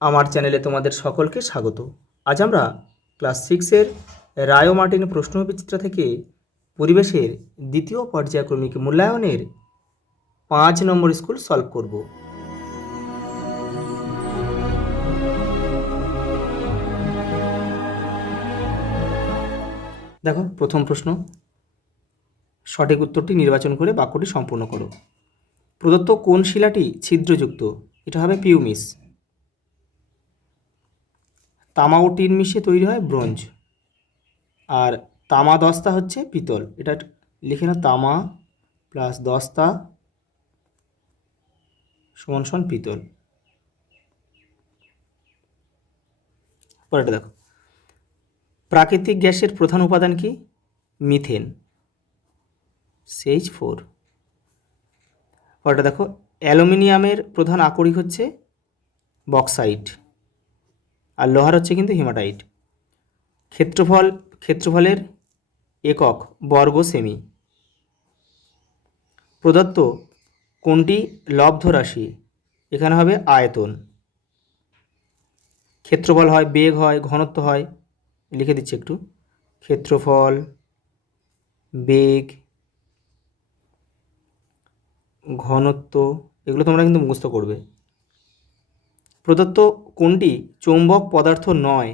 আমার চ্যানেলে তোমাদের সকলকে স্বাগত। আজ আমরা ক্লাস 6-এর রায় ও মার্টিন প্রশ্নবিচিত্র থেকে পরিবেশের দ্বিতীয় পর্যায়ক্রমিক মূল্যায়নের 5 নম্বর স্কুল সলভ করব। দেখো, প্রথম প্রশ্ন, সঠিক উত্তরটি নির্বাচন করে বাক্যটি সম্পূর্ণ করো। প্রদত্ত কোন শিলাটি ছিদ্রযুক্ত? এটা হবে পিউমিস। তামা ও টিন মিশিয়ে তৈরি হয় ব্রোঞ্জ। আর তামা দস্তা হচ্ছে পিতল। এটা লিখে নাও, তামা প্লাস দস্তা সমান সমান পিতল। পরেরটা দেখো, প্রাকৃতিক গ্যাসের প্রধান উপাদান কি? Methane, CH4। পরেরটা দেখো, অ্যালুমিনিয়ামের প্রধান আকরিক হচ্ছে বক্সাইট, আর লোহার হচ্ছে কিন্তু হিমাটাইট। ক্ষেত্রফলের একক বর্গ সেমি। প্রদত্ত কোনটি লব্ধ রাশি? এখানে হবে আয়তন। ক্ষেত্রফল হয়, বেগ হয়, ঘনত্ব হয়। লিখে দিচ্ছি একটু, ক্ষেত্রফল, বেগ, ঘনত্ব, এগুলো তোমরা কিন্তু মুখস্থ করবে। প্রদত্ত কোনটি চৌম্বক পদার্থ নয়,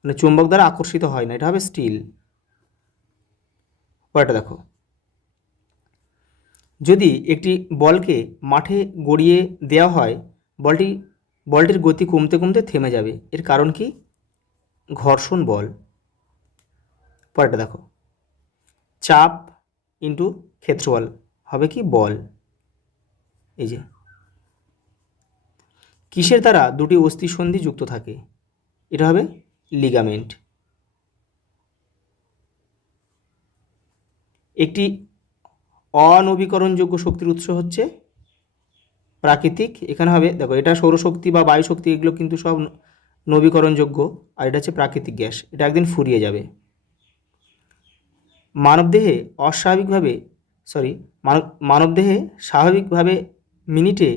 মানে চুম্বক দ্বারা আকর্ষিত হয় না? এটা হবে স্টিল। পরেরটা দেখো, যদি একটি বলকে মাঠে গড়িয়ে দেওয়া হয়, বলটির গতি কমতে কমতে থেমে যাবে, এর কারণ কি? ঘর্ষণ বল। পরেরটা দেখো, চাপ ইন্টু ক্ষেত্রফল হবে কি? বল। এই যে, কিসের দ্বারা দুটি অস্থিসন্ধি যুক্ত থাকে? এটা হবে লিগামেন্ট। একটি অনবীকরণযোগ্য শক্তির উৎস হচ্ছে প্রাকৃতিক। এখানে হবে, দেখো, এটা সৌরশক্তি বা বায়ুশক্তি, এগুলো কিন্তু সব নবীকরণযোগ্য, আর এটা হচ্ছে প্রাকৃতিক গ্যাস, এটা একদিন ফুরিয়ে যাবে। মানবদেহে অস্বাভাবিকভাবে মানবদেহে স্বাভাবিকভাবে মিনিটে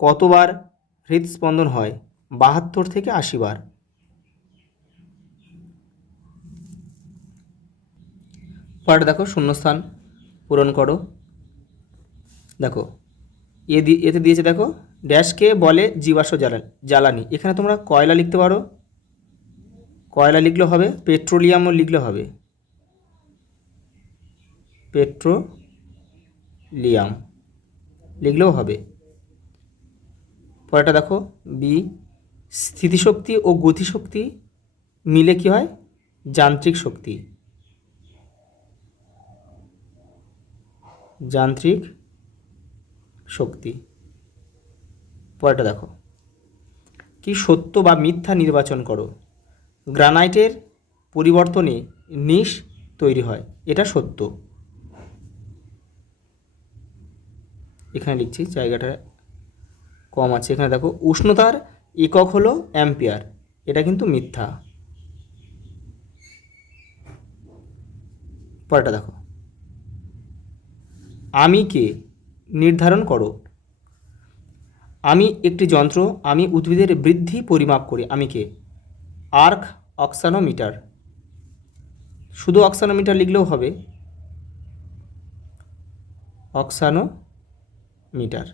কতবার হৃদস্পন্দন হয়? 72 থেকে 80 বার। পরেরটা দেখো, শূন্যস্থান পূরণ করো। দেখো, এতে দিয়েছে, দেখো, ড্যাশকে বলে জীবাশ্ম জ্বালানি। এখানে তোমরা কয়লা লিখতে পারো, কয়লা লিখলেও হবে, পেট্রোলিয়ামও লিখলে হবে, পেট্রোলিয়াম লিখলেও হবে। পরেরটা দেখো, বি, স্থিতিশক্তি ও গতিশক্তি মিলে কি হয়? যান্ত্রিক শক্তি, যান্ত্রিক শক্তি। পরেরটা দেখো, কি সত্য বা মিথ্যা নির্বাচন করো। গ্রানাইটের পরিবর্তনে নিশ তৈরি হয়, এটা সত্য। এখানে লিখছি, জায়গাটা কম আছে। এখানে দেখো, উষ্ণতার একক হলো অ্যাম্পিয়ার, এটা কিন্তু মিথ্যা। পরেরটা দেখো, আমি কে নির্ধারণ করো। আমি একটি যন্ত্র, আমি উদ্ভিদের বৃদ্ধি পরিমাপ করি। আমি কে? Arc auxanometer. শুধু অক্সানোমিটার লিখলেও হবে, অক্সানোমিটার।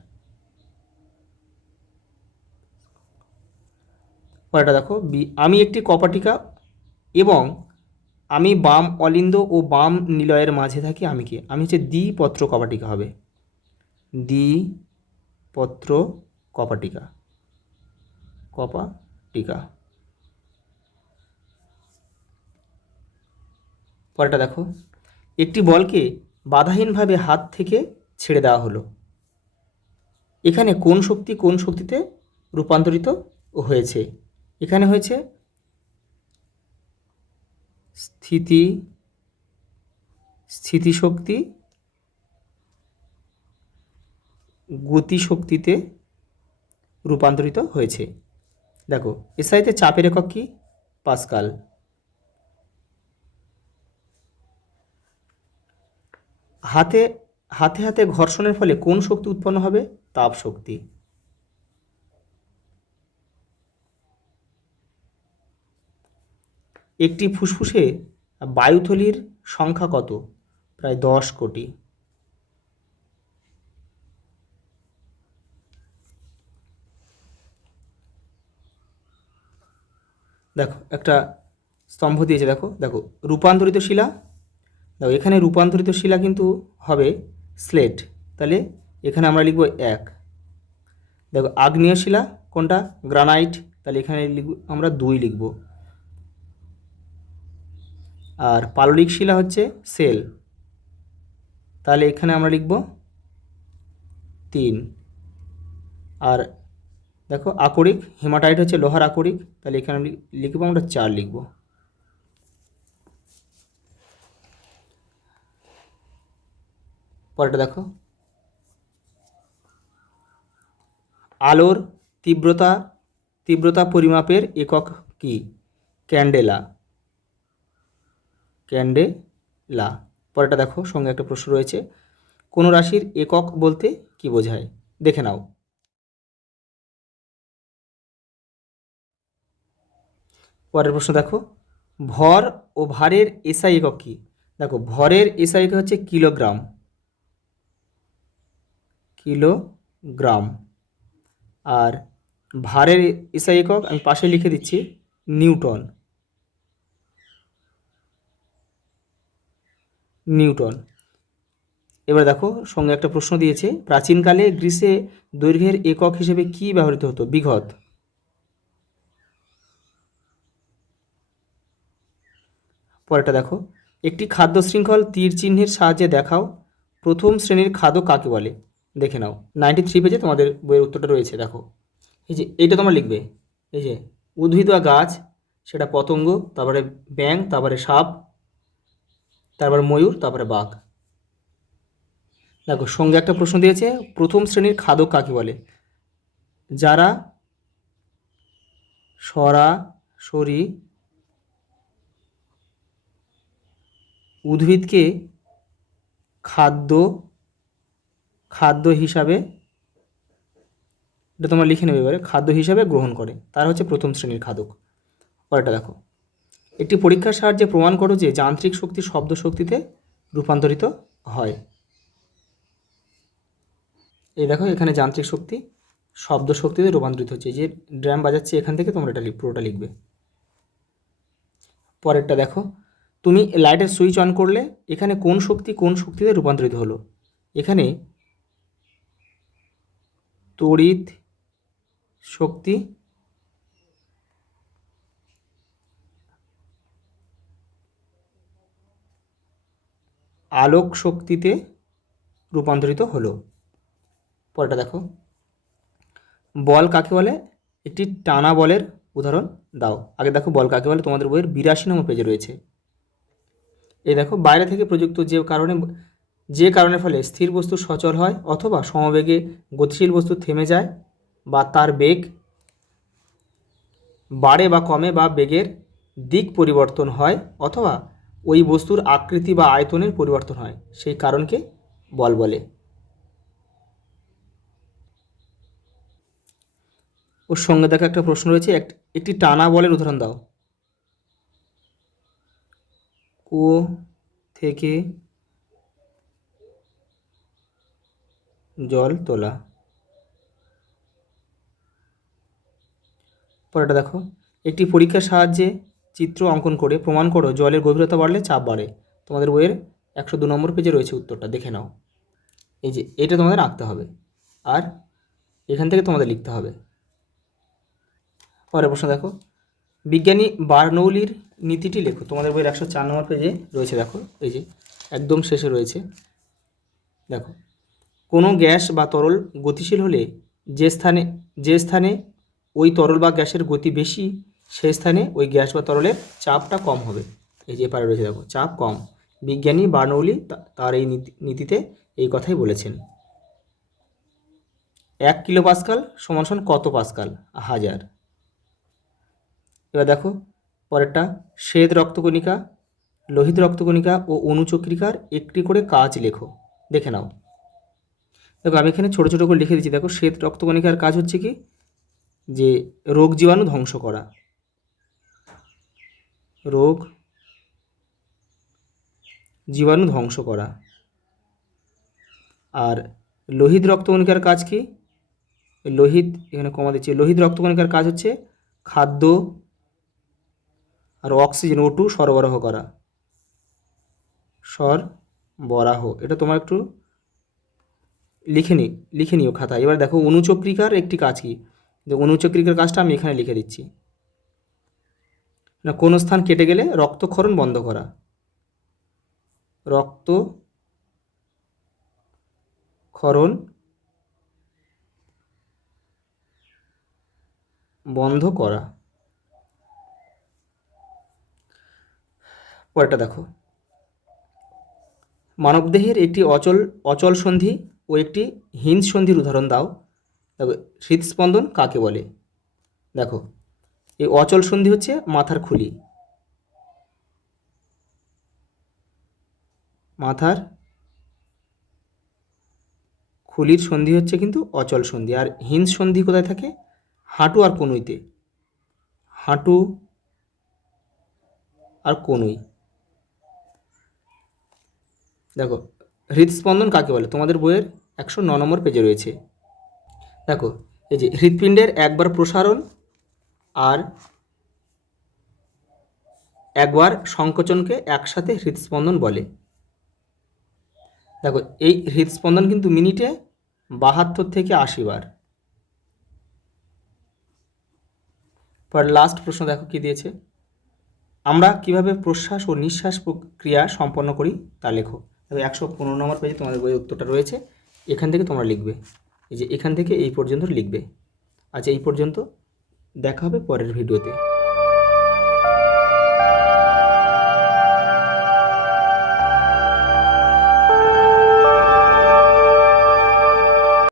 পরেরটা দেখো, বি, আমি একটি কপাটিকা এবং আমি বাম অলিন্দ ও বাম নিলয়ের মাঝে থাকি। আমি কে? আমি হচ্ছে দ্বিপত্র কপাটিকা হবে, দ্বিপত্র কপাটিকা, কপাটিকা। পরেরটা দেখো, একটি বলকে বাধাহীনভাবে হাত থেকে ছেড়ে দেওয়া হলো। এখানে কোন শক্তি কোন শক্তিতে রূপান্তরিত হয়েছে? এখানে হয়েছে স্থিতিশক্তি গতিশক্তিতে রূপান্তরিত হয়েছে। দেখো, এসআইতে চাপের একক কি? পাস্কাল। হাতে হাতে হাতে ঘর্ষণের ফলে কোন শক্তি উৎপন্ন হবে? তাপ শক্তি। একটি ফুসফুসে বায়ুথলির সংখ্যা কত? প্রায় 10 কোটি। দেখো একটা স্তম্ভ দিয়েছে, দেখো দেখো রূপান্তরিত শিলা। দেখো এখানে রূপান্তরিত শিলা কিন্তু হবে স্লেট, তাহলে এখানে আমরা লিখব 1। দেখো আগ্নেয় শিলা কোনটা? গ্রানাইট, তাহলে এখানে আমরা 2 লিখব। আর পাললিক শিলা হচ্ছে সেল, তাহলে এখানে আমরা লিখব 3। আর দেখো আকরিক হেমাটাইট হচ্ছে লোহার আকরিক, তাহলে এখানে লিখব আমরা 4 লিখব। পরেরটা দেখো, আলোর তীব্রতা পরিমাপের একক কি? ক্যান্ডেলা। পরেরটা দেখো, সঙ্গে একটা প্রশ্ন রয়েছে, কোন রাশির একক বলতে কি বোঝায়? দেখে নাও। পরের প্রশ্ন দেখো, ভর ও ভারের এসআই একক কি? দেখো ভরের এসআই একক হচ্ছে কিলোগ্রাম। আর ভারের এসআই একক আমি পাশে লিখে দিচ্ছি, নিউটন। এবার দেখো সঙ্গে একটা প্রশ্ন দিয়েছে, প্রাচীনকালে গ্রীসে দৈর্ঘ্যের একক হিসেবে কি ব্যবহৃত হতো? বিঘত। পরেরটা দেখো, একটি খাদ্য শৃঙ্খল তীর চিহ্নের সাহায্যে দেখাও। প্রথম শ্রেণীর খাদ্য কাকে বলে? দেখে নাও। 93 পেজে তোমাদের বইয়ের উত্তরটা রয়েছে। দেখো এই যে এইটা তোমরা লিখবে, এই যে উদ্ভিদ বা গাছ, সেটা পতঙ্গ, তারপরে ব্যাঙ, তারপরে সাপ, তারপরে ময়ূর, তারপরে বাঘ। দেখো সঙ্গে একটা প্রশ্ন দিয়েছে, প্রথম শ্রেণীর খাদক কাকে বলে? যারা সরাসরি উদ্ভিদকে খাদ্য হিসাবে, এটা তোমরা লিখে নেবে এবারে, খাদ্য হিসাবে গ্রহণ করে, তারা হচ্ছে প্রথম শ্রেণীর খাদক। পরেরটা দেখো, একটি পরীক্ষার সাহায্যে প্রমাণ করো যে যান্ত্রিক শক্তি শব্দ শক্তিতে রূপান্তরিত হয়। এই দেখো এখানে যান্ত্রিক শক্তি শব্দ শক্তিতে রূপান্তরিত হচ্ছে, যে ড্রাম বাজাচ্ছে এখান থেকে তোমরা এটা পুরোটা লিখবে। পরেরটা দেখো, তুমি লাইটের সুইচ অন করলে এখানে কোন শক্তি কোন শক্তিতে রূপান্তরিত হলো? এখানে তড়িৎ শক্তি আলোক শক্তিতে রূপান্তরিত হলো। পরেরটা দেখো, বল কাকে বলে? একটি টানা বলের উদাহরণ দাও। আগে দেখো বল কাকে বলে, তোমাদের বইয়ের 82 নম্বর পেজে রয়েছে। এই দেখো, বাইরে থেকে প্রযুক্ত যে কারণের ফলে স্থির বস্তু সচল হয়, অথবা সমবেগে গতিশীল বস্তু থেমে যায়, বা তার বেগ বাড়ে বা কমে, বা বেগের দিক পরিবর্তন হয়, অথবা ওই বস্তুর আকৃতি বা আয়তনের পরিবর্তন হয়, সেই কারণকে বল বলে। ওর সঙ্গে দেখা একটা প্রশ্ন রয়েছে, একটি টানা বলের উদাহরণ দাও। কুয়ো থেকে জল তোলা। পরেরটা দেখো, একটি পরীক্ষার সাহায্যে চিত্র অঙ্কন করে প্রমাণ করো জলের গভীরতা বাড়লে চাপ বাড়ে। তোমাদের বইয়ের 102 নম্বর পেজে রয়েছে উত্তরটা, দেখে নাও। এই যে এটা তোমাদের আঁকতে হবে, আর এখান থেকে তোমাদের লিখতে হবে। পরের প্রশ্ন দেখো, বিজ্ঞানী বার্নৌলির নীতিটি লেখো। তোমাদের বইয়ের 104 নম্বর পেজে রয়েছে, দেখো এই যে একদম শেষে রয়েছে। দেখো, কোনো গ্যাস বা তরল গতিশীল হলে যে স্থানে ওই তরল বা গ্যাসের গতি বেশি, সেই স্থানে ওই গ্যাস বা তরলের চাপটা কম হবে। এই যে পারে রয়েছে, দেখো চাপ কম। বিজ্ঞানী বার্নৌলি তার এই নীতিতে এই কথাই বলেছেন। 1 কিলো পাস্কাল সমান সমান কত পাস্কাল? 1000। এবার দেখো পরেরটা, শ্বেত রক্তকণিকা, লোহিত রক্তকণিকা ও অণুচক্রিকার একটি করে কাজ লেখো। দেখে নাও। দেখো আমি এখানে ছোটো ছোটো করে লিখে দিচ্ছি। দেখো শ্বেত রক্তকণিকার কাজ হচ্ছে কি, যে রোগ জীবাণু ধ্বংস করা। রোগ জীবাণু ধ্বংস করা। আর লোহিত রক্তকণিকার কাজ কি? লোহিত, এখানে কমা দিচ্ছে, লোহিত রক্তকণিকার কাজ হচ্ছে খাদ্য আর অক্সিজেন O2 সরবরাহ করা। সরবরাহ, এটা তোমার একটু লিখে নিও খাতায়। এবার দেখো অনুচক্রিকার একটি কাজ কি? অনুচক্রিকার কাজটা আমি এখানে লিখে দিচ্ছি। না, কোনো স্থান কেটে গেলে রক্তক্ষরণ বন্ধ করা। রক্তক্ষরণ বন্ধ করা। পরেরটা দেখো, মানবদেহের একটি অচল সন্ধি ও একটি হিঞ্জ সন্ধির উদাহরণ দাও। দেখো হৃদস্পন্দন কাকে বলে? দেখো এই অচল সন্ধি হচ্ছে মাথার খুলি, মাথার খুলির সন্ধি হচ্ছে কিন্তু অচল সন্ধি। আর হিঞ্জ সন্ধি কোথায় থাকে? হাঁটু আর কনুইতে, হাঁটু আর কনুই। দেখো হৃদস্পন্দন কাকে বলে? তোমাদের বইয়ের 109 নম্বর পেজে রয়েছে। দেখো এই যে হৃৎপিণ্ডের একবার প্রসারণ আর একবার সংকোচনকে একসাথে হৃদস্পন্দন বলে। দেখো এই হৃদস্পন্দন কিন্তু মিনিটে 72 থেকে 80 বার। পর লাস্ট প্রশ্ন দেখো কি দিয়েছে, আমরা কিভাবে প্রশ্বাস ও নিঃশ্বাস প্রক্রিয়া সম্পন্ন করি তা লেখো। দেখো 115 নম্বর পেজে তোমাদের বইয়ের উত্তরটা রয়েছে, এখান থেকে তোমরা লিখবে। এই যে এখান থেকে এই পর্যন্ত লিখবে। আচ্ছা, এই পর্যন্ত, দেখা হবে পরের ভিডিওতে।